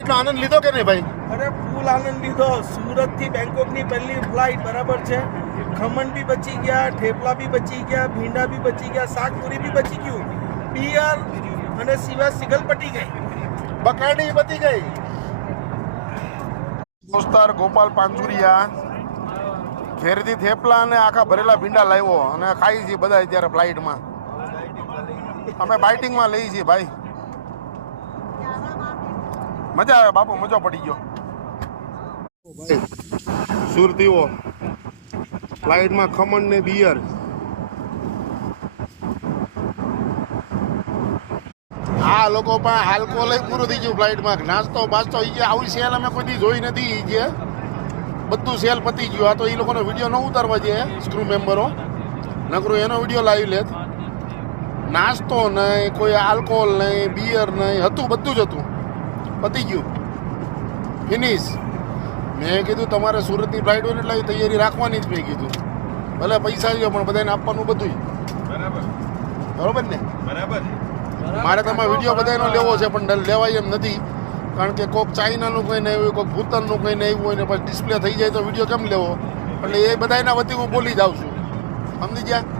એટલો આનંદ લીધો કે નહીં ભાઈ? અરે ફૂલ આનંદ લીધો. સુરત થી બેંકોક ની પહેલી ફ્લાઇટ બરાબર છે. ખમણ બી બચી ગયા, ઠેપલા બી બચી ગયા, ભીંડા બી બચી ગયા, શાકપુરી બી બચી ગયું, બિયર અને સિવાય સિગલ પટી ગઈ, બકાડી બચી ગઈ. દોસ્તાર ગોપાલ પાંચુરિયા ઘેરથી થેપલા અને આખા ભરેલા ભીંડા લાવ્યો અને ખાઈ છીએ બધા અત્યારે ફ્લાઇટમાં. અમે બાઇટિંગમાં લઈ છીએ ભાઈ. મજા આવે બાપુ, મજો પડી ગયો. સુરતીઓ ફ્લાઇટમાં ખમણ ને બિયર. આ લોકો પણ આલ્કોહોલ પૂરું થઈ ગયું ફ્લાઇટમાં. નાસ્તો બાસ્તો એ આવી સેલ અમે કોઈ દી જોઈ નથી. એ જે બધું સેલ પતી ગયું. આ તો એ લોકોનો વિડીયો ન ઉતારવા જોઈએ સ્ક્રૂ મેમ્બરો, નકરું એનો વિડીયો લાવી લેત. નાસ્તો નહીં, કોઈ આલ્કોહોલ નહીં, બિયર નહીં, હતું બધું જ હતું, પતી ગયું, ફિનિશ. મેં કીધું તમારે સુરતની ફ્લાઇટ હોય એટલે તૈયારી રાખવાની જ. મેં કીધું ભલે પૈસા જો પણ બધાને આપવાનું બધું બરોબર ને. મારે તમારે વિડીયો બધાનો લેવો છે પણ લેવાય એમ નથી, કારણ કે કોઈક ચાઇનાનું કંઈ નહીં હોય, કોઈક ભૂતાનનું કંઈ નહીં હોય ને પછી ડિસ્પ્લે થઈ જાય તો વિડીયો કેમ લેવો? એટલે એ બધાના વતી હું બોલી જાઉં છું, સમજી ગયા.